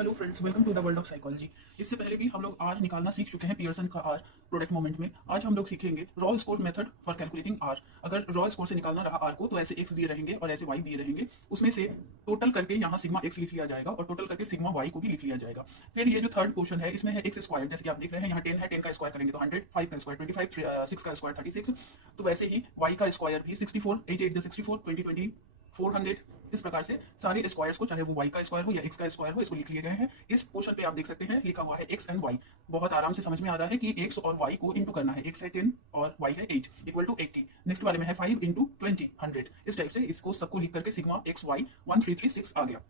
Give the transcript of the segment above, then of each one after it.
Hello friends, welcome to the world of psychology. इससे पहले भी हम लोग आर निकालना सीख चुके हैं पियर्सन का आर प्रोडक्ट मोमेंट में। आज हम लोग सीखेंगे raw score method for calculating r. अगर रॉ स्कोर से निकालना रहा आर को तो ऐसे एक्स दिए रहेंगे और ऐसे वाई दिए रहेंगे, उसमें से टोटल करके यहाँ सिग्मा एक्स लिख लिया जाएगा और टोटल करके सिग्मा वाई को भी लिख लिया जाएगा। फिर ये जो थर्ड क्वेश्चन है इसमें है एक्स स्क्वायर, जैसे कि आप देख रहे हैं यहाँ 10 है, 10 का स्क्वायर करेंगे तो 100, 5 का स्क्वायर 25, 6 का स्क्वायर 36। तो वैसे ही वाई का स्क्वायर भी 64, 8 8 64, 20 20 400। इस प्रकार से सारे स्क्वायर्स को, चाहे वो y का स्क्वायर हो या x का स्क्वायर हो, इसको लिख लिए गए हैं। इस पोर्शन पे आप देख सकते हैं लिखा हुआ है x एंड y। बहुत आराम से समझ में आ रहा है कि x और y को इंटू करना है। x है 10 और y है 8 इक्वल टू 80। नेक्स्ट वाले में है 5 इंटू 20 100। इस टाइप से इसको सबको लिख करके सिग्मा एक्स वाई 1336 आ गया।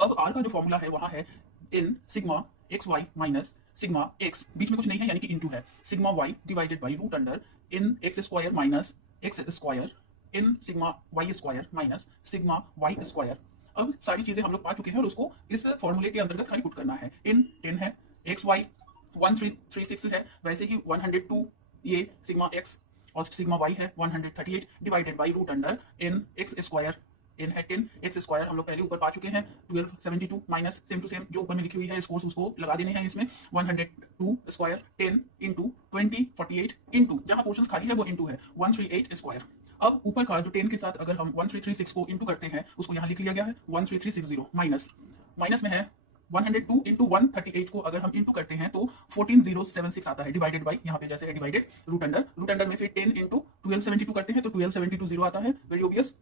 अब r का जो फॉर्मूला है वहां है n sigma X Y minus sigma X, बीच में कुछ नहीं है यानी कि इंटू है, sigma Y divided by root under n X square minus X square n sigma Y square minus sigma Y square. अब सारी चीजें हम लोग पा चुके हैं और उसको इस फॉर्मूले के अंतर्गत खाली पुट करना है। इन 10 है, एक्स वाई 1336 है, वैसे ही 102 ये सिग्मा एक्स और सिग्मा वाई है 138 divided by root under n X square. N है 10, एक्स स्क्वायर हम लोग पहले ऊपर पा चुके हैं 1272 माइनस सेम टू सेम जो ऊपर में लिखी हुई है स्कोर्स उसको लगा देने हैं इसमें। 102 स्क्वायर 10 इंटू 2048 इंटू, जहां पोर्शन खाली है वो इंटू है 138 स्क्वायर। अब ऊपर का जो 10 के साथ अगर हम 1336 को इंटू करते हैं उसको यहाँ लिख लिया गया है 13360 माइनस माइनस में है 102 इंटू 138 को अगर हम इंटू करते हैं तो 14076 आता है डिवाइडेड बाई, यहाँ पे जैसे है डिवाइडेड रूट अंडर में फिर 10 इंटू 1272 करते हैं तो 12720 आता है, वेरी ऑब्वियस।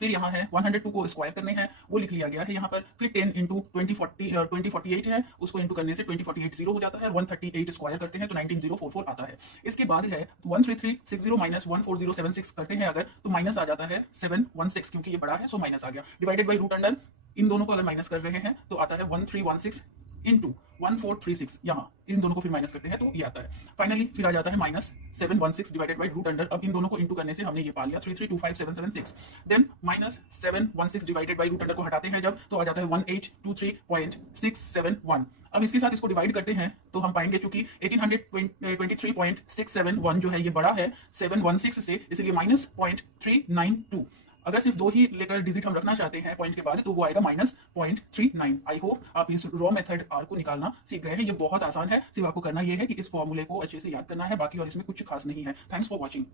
फिर यहाँ है 102 को स्क्वायर करने हैं वो लिख लिया गया है यहाँ पर। फिर 10 इंटू 2048 है, उसको इंटू करने से 2048 0 हो जाता है। 138 स्क्वायर करते हैं तो 19044 आता है। इसके बाद है 13360 माइनस 14076 करते हैं अगर तो माइनस आ जाता है 716, क्योंकि ये बड़ा है सो माइनस आ गया। डिवाइडेड बाई रूट अंडर इन दोनों को अगर माइनस कर रहे हैं तो आता है 1316 इंटू 1436, यहाँ इन दोनों को फिर माइनस करते हैं तो ये आता है। फाइनली फिर आ जाता है minus 716 divided by root under. अब इन दोनों को इंटू करने से हमने ये पा लिया 3325776। Then minus 716 divided by root under को हटाते हैं जब तो आ जाता है 1823.671। अब इसके साथ इसको डिवाइड करते हैं तो हम पाएंगे चूंकि 1823.671 जो है ये बड़ा है 716 से, इसलिए माइनस 0.392। अगर सिर्फ दो ही लेटर डिजिट हम रखना चाहते हैं पॉइंट के बाद तो वो आएगा माइनस 0.39। आई होप आप इस रॉ मेथड आर को निकालना सीख गए हैं। ये बहुत आसान है, सिर्फ आपको करना ये है कि इस फॉर्मूले को अच्छे से याद करना है, बाकी और इसमें कुछ खास नहीं है। Thanks for watching.